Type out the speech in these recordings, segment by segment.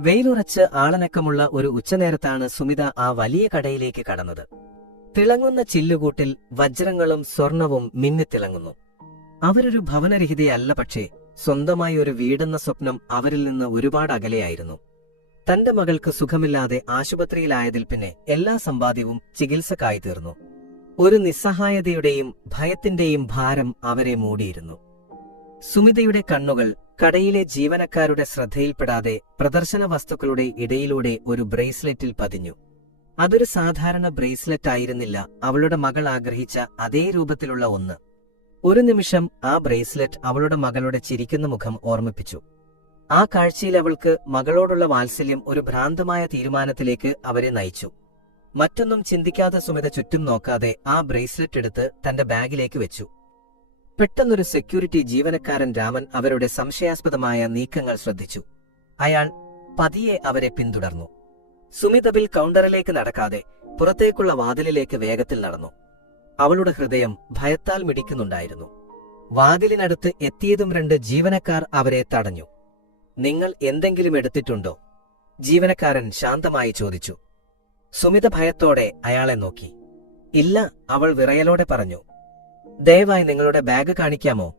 വെയിലുറച്ച് ആളനക്കമുള്ള ഒരു ഉച്ചനേരത്താണ് സുമിത ആ വലിയ കടയിലേക്ക് കടന്നത്. തിളങ്ങുന്ന ചില്ലുകൂട്ടിൽ വജ്രങ്ങളും സ്വർണവും മിന്നിത്തിളങ്ങുന്നു അവരൊരു ഭവനരഹിതയല്ല പക്ഷേ സ്വന്തമായി ഒരു വീടെന്ന സ്വപ്നം അവരിൽ നിന്ന് ഒരുപാട് അകലെയായിരുന്നു. തന്റെ മകൾക്ക് സുഖമില്ലാതെ ആശുപത്രിയിലായതിൽ പിന്നെ എല്ലാ സമ്പാദ്യവും ചികിത്സക്കായി തീർന്നു. ഒരു നിസ്സഹായതയുടെയും ഭയത്തിന്റെയും ഭാരം അവരെ മൂടിയിരുന്നു. സുമിതയുടെ കണ്ണുകൾ കടയിലെ ജീവനക്കാരുടെ ശ്രദ്ധയിൽപ്പെടാതെ പ്രദർശന വസ്തുക്കളുടെ ഇടയിലൂടെ ഒരു ബ്രേസ്ലെറ്റിൽ പതിഞ്ഞു. അതൊരു സാധാരണ ബ്രേസ്ലെറ്റ് ആയിരുന്നില്ല അവളുടെ മകൾ ആഗ്രഹിച്ച അതേ രൂപത്തിലുള്ള ഒന്ന്. ഒരു നിമിഷം ആ ബ്രേസ്ലെറ്റ് അവളുടെ മകളുടെ ചിരിക്കുന്ന മുഖം ഓർമ്മിപ്പിച്ചു. ആ കാഴ്ചയിൽ അവൾക്ക് മകളോടുള്ള വാത്സല്യം ഒരു ഭ്രാന്തമായ തീരുമാനത്തിലേക്ക് അവരെ നയിച്ചു. മറ്റൊന്നും ചിന്തിക്കാതെ സുമിത ചുറ്റും നോക്കാതെ ആ ബ്രേസ്ലെറ്റ് എടുത്ത് തന്റെ ബാഗിലേക്ക് വെച്ചു. പെട്ടെന്നൊരു സെക്യൂരിറ്റി ജീവനക്കാരൻ രാമൻ അവരുടെ സംശയാസ്പദമായ നീക്കങ്ങൾ ശ്രദ്ധിച്ചു. അയാൾ പതിയെ അവരെ പിന്തുടർന്നു. സുമിതബിൽ കൗണ്ടറിലേക്ക് നടക്കാതെ പുറത്തേക്കുള്ള വാതിലിലേക്ക് വേഗത്തിൽ നടന്നു. അവളുടെ ഹൃദയം ഭയത്താൽ മിടിക്കുന്നുണ്ടായിരുന്നു. വാതിലിനടുത്ത് എത്തിയതും രണ്ട് ജീവനക്കാർ അവരെ തടഞ്ഞു. നിങ്ങൾ എന്തെങ്കിലും എടുത്തിട്ടുണ്ടോ? ജീവനക്കാരൻ ശാന്തമായി ചോദിച്ചു. സുമിത ഭയത്തോടെ അയാളെ നോക്കി. ഇല്ല അവൾ വിറയലോടെ പറഞ്ഞു. ദയവായി നിങ്ങളുടെ ബാഗ് കാണിക്കാമോ?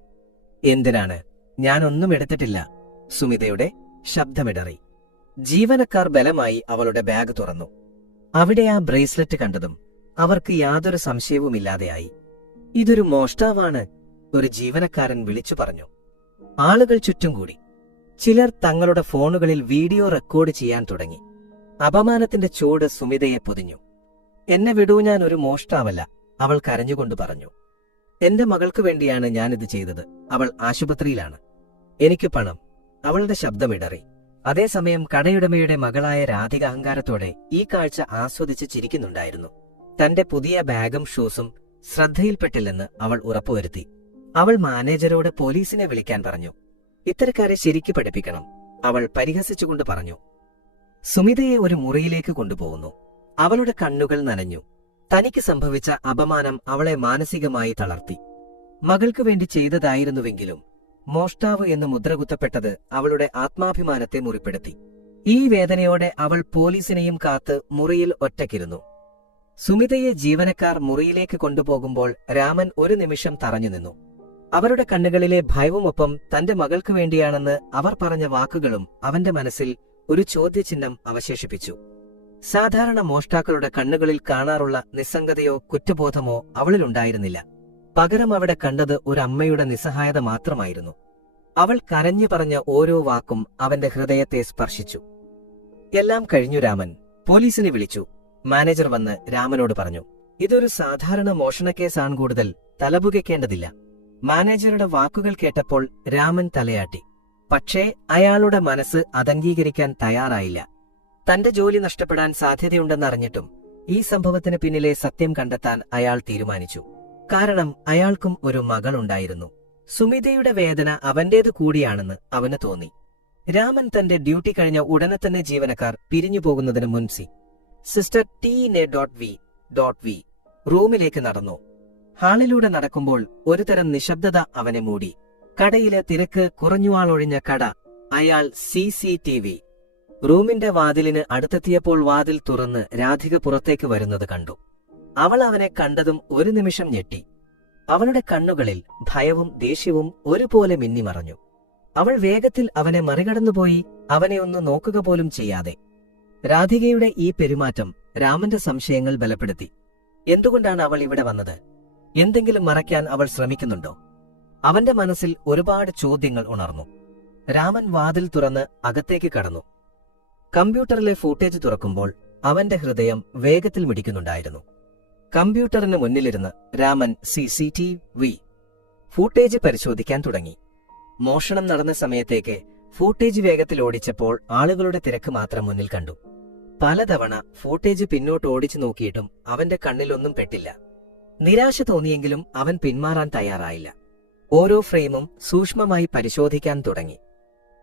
എന്തിനാണ്? ഞാനൊന്നും എടുത്തിട്ടില്ല. സുമിതയുടെ ശബ്ദമിടറി. ജീവനക്കാർ ബലമായി അവളുടെ ബാഗ് തുറന്നു. അവിടെ ആ ബ്രേസ്ലെറ്റ് കണ്ടതും അവർക്ക് യാതൊരു സംശയവുമില്ലാതെയായി. ഇതൊരു മോഷ്ടാവാണ് ഒരു ജീവനക്കാരൻ വിളിച്ചു പറഞ്ഞു. ആളുകൾ ചുറ്റും കൂടി. ചിലർ തങ്ങളുടെ ഫോണുകളിൽ വീഡിയോ റെക്കോർഡ് ചെയ്യാൻ തുടങ്ങി. അപമാനത്തിന്റെ ചൂട് സുമിതയെ പൊതിഞ്ഞു. എന്നെ വിടൂ ഞാൻ ഒരു മോഷ്ടാവല്ല അവൾ കരഞ്ഞുകൊണ്ട് പറഞ്ഞു. എന്റെ മകൾക്ക് വേണ്ടിയാണ് ഞാനിത് ചെയ്തത്. അവൾ ആശുപത്രിയിലാണ്. എനിക്ക് പണം. അവളുടെ ശബ്ദമിടറി അതേസമയം കടയുടമയുടെ മകളായ രാധിക അഹങ്കാരത്തോടെ ഈ കാഴ്ച ആസ്വദിച്ച് ചിരിക്കുന്നുണ്ടായിരുന്നു. തന്റെ പുതിയ ബാഗും ഷൂസും ശ്രദ്ധയിൽപ്പെട്ടില്ലെന്ന് അവൾ ഉറപ്പുവരുത്തി. അവൾ മാനേജരോട് പോലീസിനെ വിളിക്കാൻ പറഞ്ഞു. ഇത്തരക്കാരെ ശരിക്ക് പഠിപ്പിക്കണം. അവൾ പരിഹസിച്ചുകൊണ്ട് പറഞ്ഞു. സുമിതയെ ഒരു മുറിയിലേക്ക് കൊണ്ടുപോകുന്നു. അവളുടെ കണ്ണുകൾ നനഞ്ഞു. തനിക്ക് സംഭവിച്ച അപമാനം അവളെ മാനസികമായി തളർത്തി. മകൾക്ക് വേണ്ടി ചെയ്തതായിരുന്നുവെങ്കിലും മോഷ്ടാവ് എന്ന് മുദ്രകുത്തപ്പെട്ടത് അവളുടെ ആത്മാഭിമാനത്തെ മുറിപ്പെടുത്തി. ഈ വേദനയോടെ അവൾ പോലീസിനെയും കാത്ത് മുറിയിൽ ഒറ്റക്കിരുന്നു സുമിതയെ ജീവനക്കാർ മുറിയിലേക്ക് കൊണ്ടുപോകുമ്പോൾ രാമൻ ഒരു നിമിഷം തറഞ്ഞു നിന്നു. അവരുടെ കണ്ണുകളിലെ ഭയവുമൊപ്പം തന്റെ മകൾക്ക് വേണ്ടിയാണെന്ന് അവർ പറഞ്ഞ വാക്കുകളും അവന്റെ മനസ്സിൽ ഒരു ചോദ്യചിഹ്നം അവശേഷിപ്പിച്ചു. സാധാരണ മോഷ്ടാക്കളുടെ കണ്ണുകളിൽ കാണാറുള്ള നിസ്സംഗതയോ കുറ്റബോധമോ അവളിലുണ്ടായിരുന്നില്ല. പകരം അവിടെ കണ്ടത് ഒരു അമ്മയുടെ നിസ്സഹായത മാത്രമായിരുന്നു. അവൾ കരഞ്ഞു പറഞ്ഞ ഓരോ വാക്കും അവന്റെ ഹൃദയത്തെ സ്പർശിച്ചു. എല്ലാം കഴിഞ്ഞു രാമൻ പോലീസിനെ വിളിച്ചു. മാനേജർ വന്ന് രാമനോട് പറഞ്ഞു ഇതൊരു സാധാരണ മോഷണക്കേസാണ് കൂടുതൽ തലപുകയ്ക്കേണ്ടതില്ല. മാനേജറുടെ വാക്കുകൾ കേട്ടപ്പോൾ രാമൻ തലയാട്ടി പക്ഷേ അയാളുടെ മനസ്സ് അതംഗീകരിക്കാൻ തയ്യാറായില്ല. തന്റെ ജോലി നഷ്ടപ്പെടാൻ സാധ്യതയുണ്ടെന്നറിഞ്ഞിട്ടും ഈ സംഭവത്തിന് പിന്നിലെ സത്യം കണ്ടെത്താൻ അയാൾ തീരുമാനിച്ചു. കാരണം അയാൾക്കും ഒരു മകളുണ്ടായിരുന്നു. സുമിതയുടെ വേദന അവന്റേത് കൂടിയാണെന്ന് അവന് തോന്നി. രാമൻ തന്റെ ഡ്യൂട്ടി കഴിഞ്ഞ ഉടനെ തന്നെ ജീവനക്കാർ പിരിഞ്ഞു പോകുന്നതിന് മുൻസി സിസ്റ്റർ ടി നെ ഡോട്ട് വി ഡോട്ട് വി റൂമിലേക്ക് നടന്നു. ഹാളിലൂടെ നടക്കുമ്പോൾ ഒരുതരം നിശബ്ദത അവനെ മൂടി. കടയിലെ തിരക്ക് കുറഞ്ഞുവാളൊഴിഞ്ഞ കട അയാൾ സി സി ടി വി റൂമിന്റെ വാതിലിന് അടുത്തെത്തിയപ്പോൾ വാതിൽ തുറന്ന് രാധിക പുറത്തേക്ക് വരുന്നത് കണ്ടു. അവൾ അവനെ കണ്ടതും ഒരു നിമിഷം ഞെട്ടി. അവളുടെ കണ്ണുകളിൽ ഭയവും ദേഷ്യവും ഒരുപോലെ മിന്നിമറഞ്ഞു അവൾ വേഗത്തിൽ അവനെ മറികടന്നുപോയി അവനെ ഒന്ന് നോക്കുക പോലും ചെയ്യാതെ. രാധികയുടെ ഈ പെരുമാറ്റം രാമന്റെ സംശയങ്ങൾ ബലപ്പെടുത്തി. എന്തുകൊണ്ടാണ് അവൾ ഇവിടെ വന്നത്? എന്തെങ്കിലും മറയ്ക്കാൻ അവൾ ശ്രമിക്കുന്നുണ്ടോ? അവന്റെ മനസ്സിൽ ഒരുപാട് ചോദ്യങ്ങൾ ഉണർന്നു. രാമൻ വാതിൽ തുറന്ന് അകത്തേക്ക് കടന്നു. കമ്പ്യൂട്ടറിലെ ഫൂട്ടേജ് തുറക്കുമ്പോൾ അവന്റെ ഹൃദയം വേഗത്തിൽ മിടിക്കുന്നുണ്ടായിരുന്നു. കമ്പ്യൂട്ടറിന് മുന്നിലിരുന്ന് Raman C C T V footage പരിശോധിക്കാൻ തുടങ്ങി. മോഷണം നടന്ന സമയത്തേക്ക് ഫൂട്ടേജ് വേഗത്തിൽ ഓടിച്ചപ്പോൾ ആളുകളുടെ തിരക്ക് മാത്രം മുന്നിൽ കണ്ടു. പലതവണ ഫൂട്ടേജ് പിന്നോട്ട് ഓടിച്ചു നോക്കിയിട്ടും അവന്റെ കണ്ണിലൊന്നും പെട്ടില്ല. നിരാശ തോന്നിയെങ്കിലും അവൻ പിന്മാറാൻ തയ്യാറായില്ല. ഓരോ ഫ്രെയിമും സൂക്ഷ്മമായി പരിശോധിക്കാൻ തുടങ്ങി.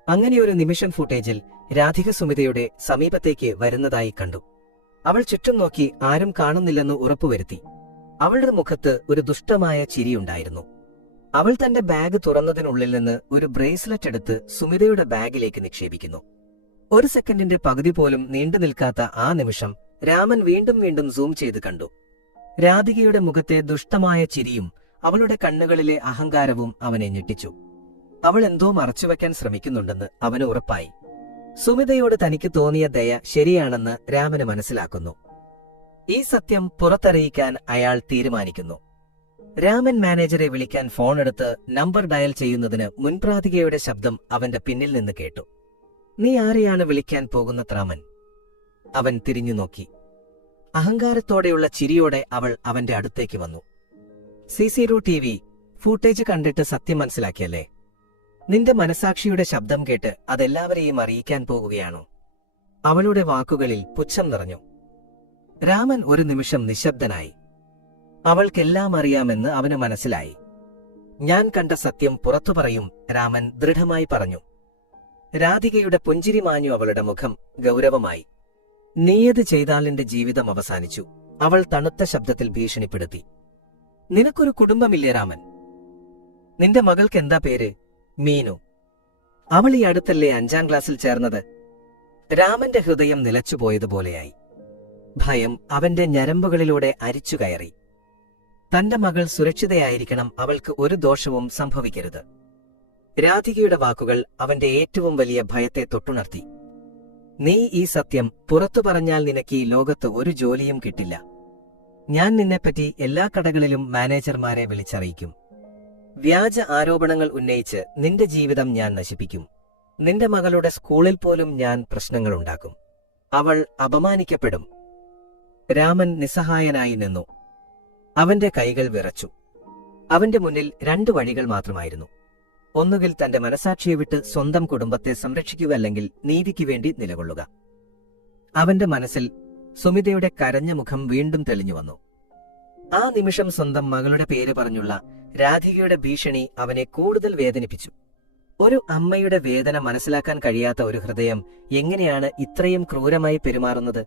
അങ്ങനെയൊരു നിമിഷം ഫുട്ടേജിൽ രാധിക സുമിതയുടെ സമീപത്തേക്ക് വരുന്നതായി കണ്ടു. അവൾ ചുറ്റും നോക്കി ആരും കാണുന്നില്ലെന്ന് ഉറപ്പുവരുത്തി. അവളുടെ മുഖത്ത് ഒരു ദുഷ്ടമായ ചിരിയുണ്ടായിരുന്നു. അവൾ തന്റെ ബാഗ് തുറന്നതിനുള്ളിൽ നിന്ന് ഒരു ബ്രേസ്ലെറ്റ് എടുത്ത് സുമിതയുടെ ബാഗിലേക്ക് നിക്ഷേപിക്കുന്നു. ഒരു സെക്കൻഡിന്റെ പകുതി പോലും നീണ്ടു നിൽക്കാത്ത ആ നിമിഷം രാമൻ വീണ്ടും വീണ്ടും സൂം ചെയ്ത് കണ്ടു. രാധികയുടെ മുഖത്തെ ദുഷ്ടമായ ചിരിയും അവളുടെ കണ്ണുകളിലെ അഹങ്കാരവും അവനെ ഞെട്ടിച്ചു. അവൾ എന്തോ മറച്ചുവെക്കാൻ ശ്രമിക്കുന്നുണ്ടെന്ന് അവന് ഉറപ്പായി. സുമിതയോട് തനിക്ക് തോന്നിയ ദയ ശരിയാണെന്ന് രാമന് മനസ്സിലാക്കുന്നു. ഈ സത്യം പുറത്തറിയിക്കാൻ അയാൾ തീരുമാനിക്കുന്നു. രാമൻ മാനേജറെ വിളിക്കാൻ ഫോണെടുത്ത് നമ്പർ ഡയൽ ചെയ്യുന്നതിന് മുൻപ്രാതികയുടെ ശബ്ദം അവന്റെ പിന്നിൽ നിന്ന് കേട്ടു. നീ ആരെയാണ് വിളിക്കാൻ പോകുന്ന ത്രാമൻ? അവൻ തിരിഞ്ഞു നോക്കി. അഹങ്കാരത്തോടെയുള്ള ചിരിയോടെ അവൾ അവന്റെ അടുത്തേക്ക് വന്നു. C C T V footage കണ്ടിട്ട് സത്യം മനസ്സിലാക്കിയല്ലേ? നിന്റെ മനസാക്ഷിയുടെ ശബ്ദം കേട്ട് അതെല്ലാവരെയും അറിയിക്കാൻ പോകുകയാണോ? അവളുടെ വാക്കുകളിൽ പുച്ഛം നിറഞ്ഞു. രാമൻ ഒരു നിമിഷം നിശബ്ദനായി. അവൾക്കെല്ലാം അറിയാമെന്ന് അവന് മനസ്സിലായി. ഞാൻ കണ്ട സത്യം പുറത്തു പറയും രാമൻ ദൃഢമായി പറഞ്ഞു. രാധികയുടെ പുഞ്ചിരി മാഞ്ഞു അവളുടെ മുഖം ഗൗരവമായി. നീയത് ചെയ്താൽ എന്റെ ജീവിതം അവസാനിച്ചു അവൾ തണുത്ത ശബ്ദത്തിൽ ഭീഷണിപ്പെടുത്തി. നിനക്കൊരു കുടുംബമില്ലേ രാമൻ? നിന്റെ മകൾക്ക് എന്താ പേര്? മീനു. അവൾ ഈ അടുത്തല്ലേ അഞ്ചാം ക്ലാസ്സിൽ ചേർന്നത്? രാമന്റെ ഹൃദയം നിലച്ചുപോയതുപോലെയായി ഭയം അവന്റെ ഞരമ്പുകളിലൂടെ അരിച്ചു കയറി. തന്റെ മകൾ സുരക്ഷിതയായിരിക്കണം അവൾക്ക് ഒരു ദോഷവും സംഭവിക്കരുത്. രാധികയുടെ വാക്കുകൾ അവന്റെ ഏറ്റവും വലിയ ഭയത്തെ തൊട്ടുണർത്തി. നീ ഈ സത്യം പുറത്തു പറഞ്ഞാൽ നിനക്ക് ഈ ലോകത്ത് ഒരു ജോലിയും കിട്ടില്ല. ഞാൻ നിന്നെപ്പറ്റി എല്ലാ കടകളിലും മാനേജർമാരെ വിളിച്ചറിയിക്കും. വ്യാജ ആരോപണങ്ങൾ ഉന്നയിച്ച് നിന്റെ ജീവിതം ഞാൻ നശിപ്പിക്കും. നിന്റെ മകളുടെ സ്കൂളിൽ പോലും ഞാൻ പ്രശ്നങ്ങൾ ഉണ്ടാക്കും. അവൾ അപമാനിക്കപ്പെടും. രാമൻ നിസ്സഹായനായി നിന്നു. അവന്റെ കൈകൾ വിറച്ചു. അവന്റെ മുന്നിൽ രണ്ടു വഴികൾ മാത്രമായിരുന്നു. ഒന്നുകിൽ തന്റെ മനസാക്ഷിയെ വിട്ട് സ്വന്തം കുടുംബത്തെ സംരക്ഷിക്കുക അല്ലെങ്കിൽ നീതിക്ക് വേണ്ടി നിലകൊള്ളുക. അവന്റെ മനസ്സിൽ സുമിതയുടെ കരഞ്ഞ മുഖം വീണ്ടും തെളിഞ്ഞു വന്നു. ആ നിമിഷം സ്വന്തം മകളുടെ പേര് പറഞ്ഞുള്ള രാധികയുടെ ഭീഷണി അവനെ കൂടുതൽ വേദനിപ്പിച്ചു. ഒരു അമ്മയുടെ വേദന മനസ്സിലാക്കാൻ കഴിയാത്ത ഒരു ഹൃദയം എങ്ങനെയാണ് ഇത്രയും ക്രൂരമായി പെരുമാറുന്നത്?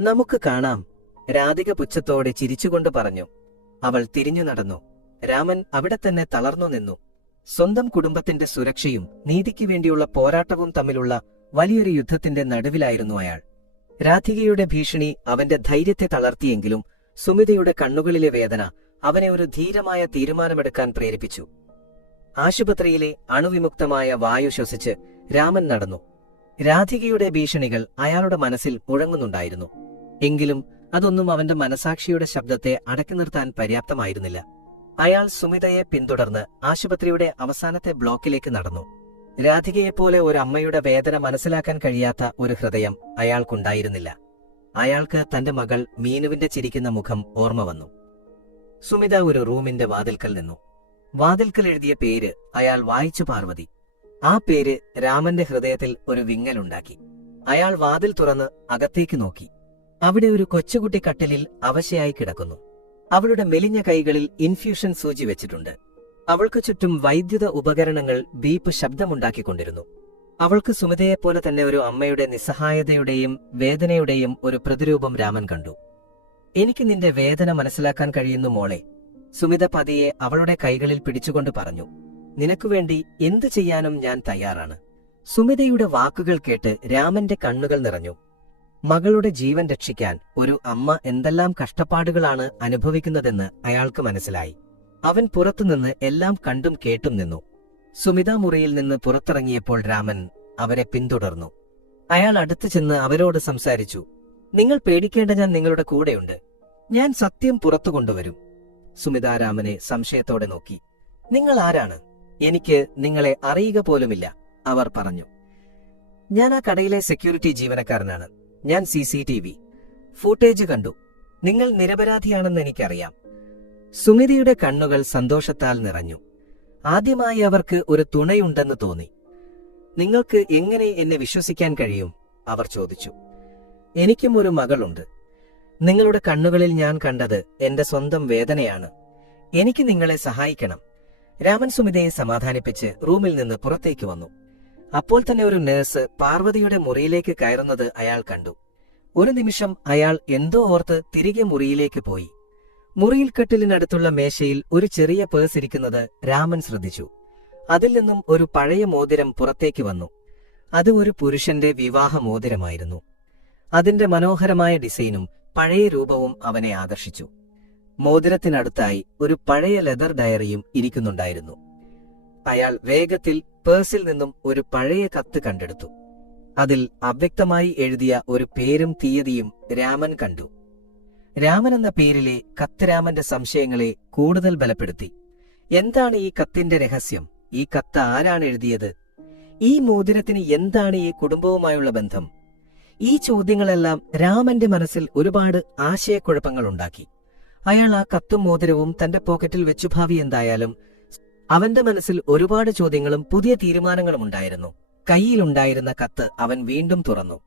നമുക്ക് കാണാം. രാധിക പുച്ഛത്തോടെ ചിരിച്ചുകൊണ്ട് പറഞ്ഞു. അവൾ തിരിഞ്ഞു നടന്നു. രാമൻ അവിടെ തന്നെ തളർന്നു നിന്നു. സ്വന്തം കുടുംബത്തിന്റെ സുരക്ഷയും നീതിക്ക് വേണ്ടിയുള്ള പോരാട്ടവും തമ്മിലുള്ള വലിയൊരു യുദ്ധത്തിന്റെ നടുവിലായിരുന്നു അയാൾ. രാധികയുടെ ഭീഷണി അവന്റെ ധൈര്യത്തെ തളർത്തിയെങ്കിലും സുമിതയുടെ കണ്ണുകളിലെ വേദന അവനെ ഒരു ധീരമായ തീരുമാനമെടുക്കാൻ പ്രേരിപ്പിച്ചു. ആശുപത്രിയിലെ അണുവിമുക്തമായ വായു ശ്വസിച്ച് രാമൻ നടന്നു. രാധികയുടെ ഭീഷണികൾ അയാളുടെ മനസ്സിൽ മുഴങ്ങുന്നുണ്ടായിരുന്നു. എങ്കിലും അതൊന്നും അവന്റെ മനസാക്ഷിയുടെ ശബ്ദത്തെ അടക്കി നിർത്താൻ പര്യാപ്തമായിരുന്നില്ല. അയാൾ സുമിതയെ പിന്തുടർന്ന് ആശുപത്രിയുടെ അവസാനത്തെ ബ്ലോക്കിലേക്ക് നടന്നു. രാധികയെപ്പോലെ ഒരു അമ്മയുടെ വേദന മനസ്സിലാക്കാൻ കഴിയാത്ത ഒരു ഹൃദയം അയാൾക്കുണ്ടായിരുന്നില്ല. അയാൾക്ക് തന്റെ മകൾ മീനുവിന്റെ ചിരിക്കുന്ന മുഖം ഓർമ്മ വന്നു. സുമിത ഒരു റൂമിന്റെ വാതിൽക്കൽ നിന്നു. വാതിൽക്കൽ എഴുതിയ പേര് അയാൾ വായിച്ചു പാർവതി. ആ പേര് രാമന്റെ ഹൃദയത്തിൽ ഒരു വിങ്ങലുണ്ടാക്കി. അയാൾ വാതിൽ തുറന്ന് അകത്തേക്ക് നോക്കി. അവിടെ ഒരു കൊച്ചുകുട്ടി കട്ടിലിൽ അവശയായി കിടക്കുന്നു. അവളുടെ മെലിഞ്ഞ കൈകളിൽ ഇൻഫ്യൂഷൻ സൂചി വെച്ചിട്ടുണ്ട്. അവൾക്ക് ചുറ്റും വൈദ്യുത ഉപകരണങ്ങൾ ബീപ്പ് ശബ്ദമുണ്ടാക്കിക്കൊണ്ടിരുന്നു. അവൾക്ക് സുമിതയെപ്പോലെ തന്നെ ഒരു അമ്മയുടെ നിസ്സഹായതയുടെയും വേദനയുടെയും ഒരു പ്രതിരൂപം രാമൻ കണ്ടു. എനിക്ക് നിന്റെ വേദന മനസ്സിലാക്കാൻ കഴിയുന്നു മോളെ സുമിത പതിയെ അവളുടെ കൈകളിൽ പിടിച്ചുകൊണ്ട് പറഞ്ഞു. നിനക്കു വേണ്ടി എന്തു ചെയ്യാനും ഞാൻ തയ്യാറാണ്. സുമിതയുടെ വാക്കുകൾ കേട്ട് രാമന്റെ കണ്ണുകൾ നിറഞ്ഞു. മകളുടെ ജീവൻ രക്ഷിക്കാൻ ഒരു അമ്മ എന്തെല്ലാം കഷ്ടപ്പാടുകളാണ് അനുഭവിക്കുന്നതെന്ന് അയാൾക്ക് മനസ്സിലായി. അവൻ പുറത്തുനിന്ന് എല്ലാം കണ്ടും കേട്ടും നിന്നു. സുമിത മുറിയിൽ നിന്ന് പുറത്തിറങ്ങിയപ്പോൾ രാമൻ അവരെ പിന്തുടർന്നു. അയാൾ അടുത്തു ചെന്ന് അവരോട് സംസാരിച്ചു നിങ്ങൾ പേടിക്കേണ്ട ഞാൻ നിങ്ങളുടെ കൂടെയുണ്ട്. ഞാൻ സത്യം പുറത്തു കൊണ്ടുവരും. സുമിതാരാമനെ സംശയത്തോടെ നോക്കി. നിങ്ങൾ ആരാണ്? എനിക്ക് നിങ്ങളെ അറിയുക പോലുമില്ല അവർ പറഞ്ഞു. ഞാൻ ആ കടയിലെ സെക്യൂരിറ്റി ജീവനക്കാരനാണ്. ഞാൻ C C T V. Footage കണ്ടു. നിങ്ങൾ നിരപരാധിയാണെന്ന് എനിക്കറിയാം. സുമിതിയുടെ കണ്ണുകൾ സന്തോഷത്താൽ നിറഞ്ഞു. ആദ്യമായി അവർക്ക് ഒരു തുണയുണ്ടെന്ന് തോന്നി. നിങ്ങൾക്ക് എങ്ങനെ എന്നെ വിശ്വസിക്കാൻ കഴിയും? അവർ ചോദിച്ചു. എനിക്കും ഒരു മകളുണ്ട്. നിങ്ങളുടെ കണ്ണുകളിൽ ഞാൻ കണ്ടത് എന്റെ സ്വന്തം വേദനയാണ്. എനിക്ക് നിങ്ങളെ സഹായിക്കണം. രാമൻ സുമിതയെ സമാധാനിപ്പിച്ച് റൂമിൽ നിന്ന് പുറത്തേക്ക് വന്നു. അപ്പോൾ തന്നെ ഒരു നേഴ്സ് പാർവതിയുടെ മുറിയിലേക്ക് കയറുന്നത് അയാൾ കണ്ടു. ഒരു നിമിഷം അയാൾ എന്തോ ഓർത്ത് തിരികെ മുറിയിലേക്ക് പോയി. മുറിയിൽ കെട്ടിലിനടുത്തുള്ള മേശയിൽ ഒരു ചെറിയ പേഴ്സ് ഇരിക്കുന്നത് രാമൻ ശ്രദ്ധിച്ചു. അതിൽ നിന്നും ഒരു പഴയ മോതിരം പുറത്തേക്ക് വന്നു. അത് ഒരു പുരുഷന്റെ വിവാഹ മോതിരമായിരുന്നു. അതിന്റെ മനോഹരമായ ഡിസൈനും പഴയ രൂപവും അവനെ ആകർഷിച്ചു. മോതിരത്തിനടുത്തായി ഒരു പഴയ ലെതർ ഡയറിയും ഇരിക്കുന്നുണ്ടായിരുന്നു. അയാൾ വേഗത്തിൽ പേഴ്സിൽ നിന്നും ഒരു പഴയ കത്ത് കണ്ടെടുത്തു. അതിൽ അവ്യക്തമായി എഴുതിയ ഒരു പേരും തീയതിയും രാമൻ കണ്ടു. രാമൻ എന്ന പേരിലെ കത്ത് രാമന്റെ സംശയങ്ങളെ കൂടുതൽ ബലപ്പെടുത്തി. എന്താണ് ഈ കത്തിന്റെ രഹസ്യം? ഈ കത്ത് ആരാണ് എഴുതിയത്? ഈ മോതിരത്തിന് എന്താണ് ഈ കുടുംബവുമായുള്ള ബന്ധം? ഈ ചോദ്യങ്ങളെല്ലാം രാമന്റെ മനസ്സിൽ ഒരുപാട് ആശയക്കുഴപ്പങ്ങൾ ഉണ്ടാക്കി അയാൾ ആ കത്തും മോതിരവും തന്റെ പോക്കറ്റിൽ വെച്ചു ഭാവി എന്തായാലും അവന്റെ മനസ്സിൽ ഒരുപാട് ചോദ്യങ്ങളും പുതിയ തീരുമാനങ്ങളും ഉണ്ടായിരുന്നു. കയ്യിലുണ്ടായിരുന്ന കത്ത് അവൻ വീണ്ടും തുറന്നു.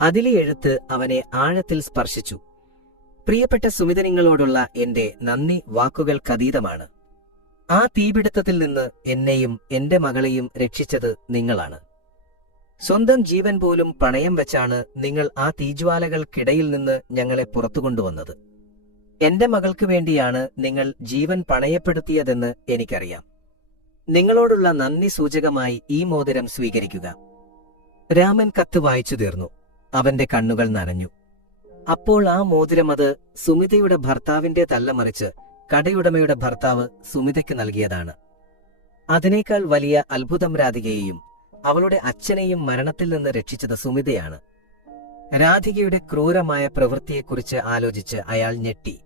അതിലെ എഴുത്ത് അവനെ ആഴത്തിൽ സ്പർശിച്ചു. പ്രിയപ്പെട്ട സുമിതനിങ്ങളോടുള്ള എന്റെ നന്ദി വാക്കുകൾക്കതീതമാണ്. ആ തീപിടുത്തത്തിൽ നിന്ന് എന്നെയും എന്റെ മകളെയും രക്ഷിച്ചത് നിങ്ങളാണ്. സ്വന്തം ജീവൻ പോലും പണയം വെച്ചാണ് നിങ്ങൾ ആ തീജ്വാലകൾക്കിടയിൽ നിന്ന് ഞങ്ങളെ പുറത്തു കൊണ്ടുവന്നത് എന്റെ മകൾക്ക് വേണ്ടിയാണ് നിങ്ങൾ ജീവൻ പണയപ്പെടുത്തിയതെന്ന് എനിക്കറിയാം. നിങ്ങളോടുള്ള നന്ദി സൂചകമായി ഈ മോതിരം സ്വീകരിക്കുക. രാമൻ കത്ത് വായിച്ചു തീർന്നു. അവന്റെ കണ്ണുകൾ നനഞ്ഞു. അപ്പോൾ ആ മോതിരം അത് സുമിതയുടെ ഭർത്താവിന്റെ തല്ലമറിച്ച് കടയുടമയുടെ ഭർത്താവ് സുമിതയ്ക്ക് നൽകിയതാണ്. അതിനേക്കാൾ വലിയ അത്ഭുതം രാധികയെയും അവളുടെ അച്ഛനെയും മരണത്തിൽ നിന്ന് രക്ഷിച്ചത് സുമിതയാണ്. രാധികയുടെ ക്രൂരമായ പ്രവൃത്തിയെക്കുറിച്ച് ആലോചിച്ച് അയാൾ ഞെട്ടി.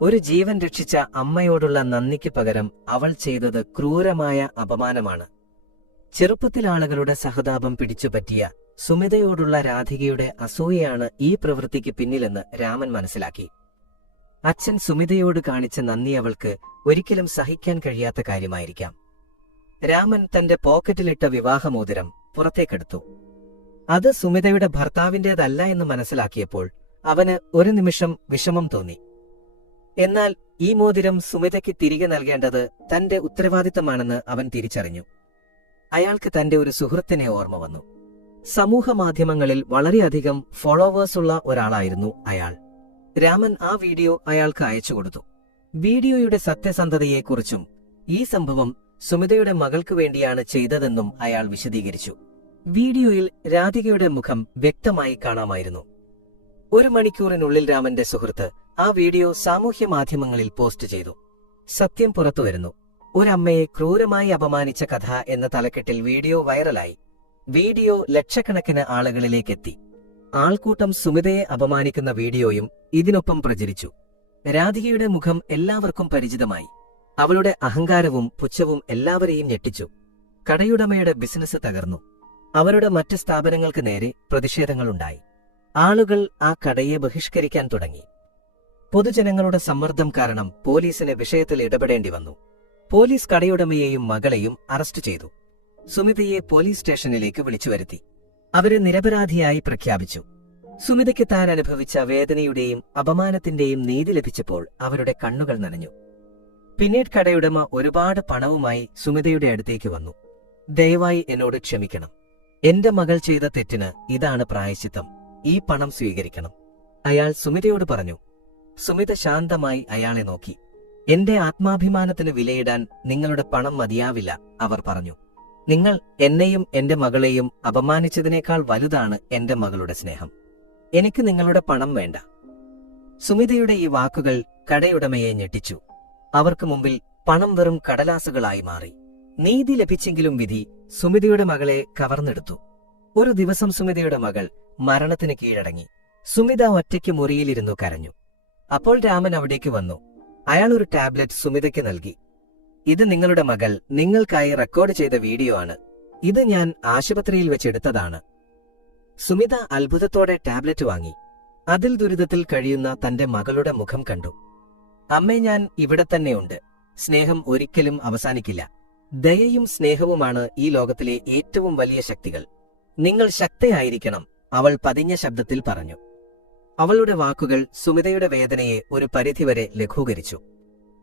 ഒരു ജീവൻ രക്ഷിച്ച അമ്മയോടുള്ള നന്ദിക്ക് പകരം അവൾ ചെയ്തത് ക്രൂരമായ അപമാനമാണ്. ചെറുപ്പത്തിൽ ആളുകളുടെ സഹതാപം പിടിച്ചുപറ്റിയ സുമിതയോടുള്ള രാധികയുടെ അസൂയയാണ് ഈ പ്രവൃത്തിക്ക് പിന്നിലെന്ന് രാമൻ മനസ്സിലാക്കി. അച്ഛൻ സുമിതയോട് കാണിച്ച നന്ദി അവൾക്ക് ഒരിക്കലും സഹിക്കാൻ കഴിയാത്ത കാര്യമായിരിക്കാം. രാമൻ തന്റെ പോക്കറ്റിലിട്ട വിവാഹമോതിരം പുറത്തേക്കെടുത്തു. അത് സുമിതയുടെ ഭർത്താവിന്റേതല്ല എന്ന് മനസ്സിലാക്കിയപ്പോൾ അവന് ഒരു നിമിഷം വിഷമം തോന്നി. എന്നാൽ ഈ മോതിരം സുമിതയ്ക്ക് തിരികെ നൽകേണ്ടത് തന്റെ ഉത്തരവാദിത്തമാണെന്ന് അവൻ തിരിച്ചറിഞ്ഞു. അയാൾക്ക് തന്റെ ഒരു സുഹൃത്തിനെ ഓർമ്മ വന്നു. സമൂഹ മാധ്യമങ്ങളിൽ വളരെയധികം ഫോളോവേഴ്സ് ഉള്ള ഒരാളായിരുന്നു അയാൾ. രാമൻ ആ വീഡിയോ അയാൾക്ക് അയച്ചു കൊടുത്തു. വീഡിയോയുടെ സത്യസന്ധതയെക്കുറിച്ചും ഈ സംഭവം സുമിതയുടെ മകൾക്ക് വേണ്ടിയാണ് ചെയ്തതെന്നും അയാൾ വിശദീകരിച്ചു. വീഡിയോയിൽ രാധികയുടെ മുഖം വ്യക്തമായി കാണാമായിരുന്നു. ഒരു മണിക്കൂറിനുള്ളിൽ രാമന്റെ സുഹൃത്ത് ആ വീഡിയോ സാമൂഹ്യ മാധ്യമങ്ങളിൽ പോസ്റ്റ് ചെയ്തു. സത്യം പുറത്തുവരുന്നു ഒരമ്മയെ ക്രൂരമായി അപമാനിച്ച കഥ എന്ന തലക്കെട്ടിൽ വീഡിയോ വൈറലായി. വീഡിയോ ലക്ഷക്കണക്കിന് ആളുകളിലേക്കെത്തി. ആൾക്കൂട്ടം സുമിതയെ അപമാനിക്കുന്ന വീഡിയോയും ഇതിനൊപ്പം പ്രചരിച്ചു. രാധികയുടെ മുഖം എല്ലാവർക്കും പരിചിതമായി. അവളുടെ അഹങ്കാരവും പുച്ഛവും എല്ലാവരെയും ഞെട്ടിച്ചു. കടയുടമയുടെ ബിസിനസ് തകർന്നു. അവരുടെ മറ്റ് സ്ഥാപനങ്ങൾക്ക് നേരെ പ്രതിഷേധങ്ങളുണ്ടായി. ആളുകൾ ആ കടയെ ബഹിഷ്കരിക്കാൻ തുടങ്ങി. പൊതുജനങ്ങളുടെ സമ്മർദ്ദം കാരണം പോലീസിന് വിഷയത്തിൽ ഇടപെടേണ്ടി വന്നു. പോലീസ് കടയുടമയെയും മകളെയും അറസ്റ്റ് ചെയ്തു. സുമിതയെ പോലീസ് സ്റ്റേഷനിലേക്ക് വിളിച്ചു വരുത്തി അവരെ നിരപരാധിയായി പ്രഖ്യാപിച്ചു. സുമിതയ്ക്ക് താൻ അനുഭവിച്ച വേദനയുടെയും അപമാനത്തിന്റെയും നീതി ലഭിച്ചപ്പോൾ അവരുടെ കണ്ണുകൾ നനഞ്ഞു. പിന്നീട് കടയുടമ ഒരുപാട് പണവുമായി സുമിതയുടെ അടുത്തേക്ക് വന്നു. ദയവായി എന്നോട് ക്ഷമിക്കണം. എന്റെ മകൾ ചെയ്ത തെറ്റിന് ഇതാണ് പ്രായശ്ചിത്തം. ഈ പണം സ്വീകരിക്കണം. അയാൾ സുമിതയോട് പറഞ്ഞു സുമിത ശാന്തമായി അയാളെ നോക്കി. എന്റെ ആത്മാഭിമാനത്തിന് വിലയിടാൻ നിങ്ങളുടെ പണം മതിയാവില്ല അവർ പറഞ്ഞു. നിങ്ങൾ എന്നെയും എന്റെ മകളെയും അപമാനിച്ചതിനേക്കാൾ വലുതാണ് എന്റെ മകളുടെ സ്നേഹം. എനിക്ക് നിങ്ങളുടെ പണം വേണ്ട. സുമിതയുടെ ഈ വാക്കുകൾ കടയുടമയെ ഞെട്ടിച്ചു. അവർക്ക് മുമ്പിൽ പണം വെറും കടലാസുകളായി മാറി. നീതി ലഭിച്ചെങ്കിലും വിധി സുമിതയുടെ മകളെ കവർന്നെടുത്തു. ഒരു ദിവസം സുമിതയുടെ മകൾ മരണത്തിന് കീഴടങ്ങി. സുമിത ഒറ്റയ്ക്ക് മുറിയിലിരുന്നു കരഞ്ഞു. അപ്പോൾ രാമൻ അവിടേക്ക് വന്നു. അയാൾ ഒരു ടാബ്ലറ്റ് സുമിതയ്ക്ക് നൽകി. ഇത് നിങ്ങളുടെ മകൾ നിങ്ങൾക്കായി റെക്കോർഡ് ചെയ്ത വീഡിയോ ആണ്. ഇത് ഞാൻ ആശുപത്രിയിൽ വെച്ചെടുത്തതാണ് സുമിത അത്ഭുതത്തോടെ ടാബ്ലറ്റ് വാങ്ങി. അതിൽ ദുരിതത്തിൽ കഴിയുന്ന തന്റെ മകളുടെ മുഖം കണ്ടു. അമ്മേ ഞാൻ ഇവിടെ തന്നെയുണ്ട് സ്നേഹം ഒരിക്കലും അവസാനിക്കില്ല. ദയയും സ്നേഹവുമാണ് ഈ ലോകത്തിലെ ഏറ്റവും വലിയ ശക്തികൾ. നിങ്ങൾ ശക്തയായിരിക്കണം അവൾ പതിഞ്ഞ ശബ്ദത്തിൽ പറഞ്ഞു. അവളുടെ വാക്കുകൾ സുമിതയുടെ വേദനയെ ഒരു പരിധിവരെ ലഘൂകരിച്ചു.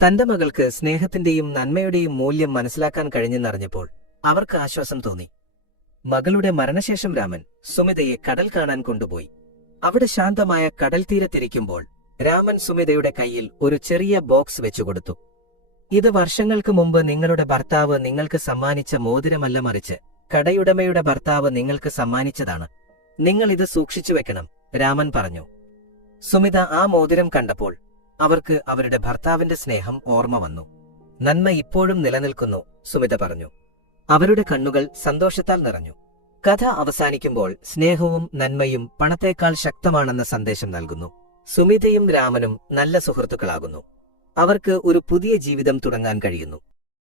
തന്റെ മകൾക്ക് സ്നേഹത്തിന്റെയും നന്മയുടെയും മൂല്യം മനസ്സിലാക്കാൻ കഴിഞ്ഞെന്നറിഞ്ഞപ്പോൾ അവർക്ക് ആശ്വാസം തോന്നി. മകളുടെ മരണശേഷം രാമൻ സുമിതയെ കടൽ കാണാൻ കൊണ്ടുപോയി. അവിടെ ശാന്തമായ കടൽ തീരത്തിരിക്കുമ്പോൾ രാമൻ സുമിതയുടെ കയ്യിൽ ഒരു ചെറിയ ബോക്സ് വെച്ചുകൊടുത്തു ഇത് വർഷങ്ങൾക്ക് മുമ്പ് നിങ്ങളുടെ ഭർത്താവ് നിങ്ങൾക്ക് സമ്മാനിച്ച മോതിരമല്ല മറിച്ച് കടയുടമയുടെ ഭർത്താവ് നിങ്ങൾക്ക് സമ്മാനിച്ചതാണ്. നിങ്ങൾ ഇത് സൂക്ഷിച്ചു വെക്കണം രാമൻ പറഞ്ഞു. സുമിത ആ മോതിരം കണ്ടപ്പോൾ അവർക്ക് അവരുടെ ഭർത്താവിന്റെ സ്നേഹം ഓർമ്മ വന്നു. നന്മ ഇപ്പോഴും നിലനിൽക്കുന്നു സുമിത പറഞ്ഞു. അവരുടെ കണ്ണുകൾ സന്തോഷത്താൽ നിറഞ്ഞു. കഥ അവസാനിക്കുമ്പോൾ സ്നേഹവും നന്മയും പണത്തേക്കാൾ ശക്തമാണെന്ന സന്ദേശം നൽകുന്നു. സുമിതയും രാമനും നല്ല സുഹൃത്തുക്കളാകുന്നു. അവർക്ക് ഒരു പുതിയ ജീവിതം തുടങ്ങാൻ കഴിയുന്നു.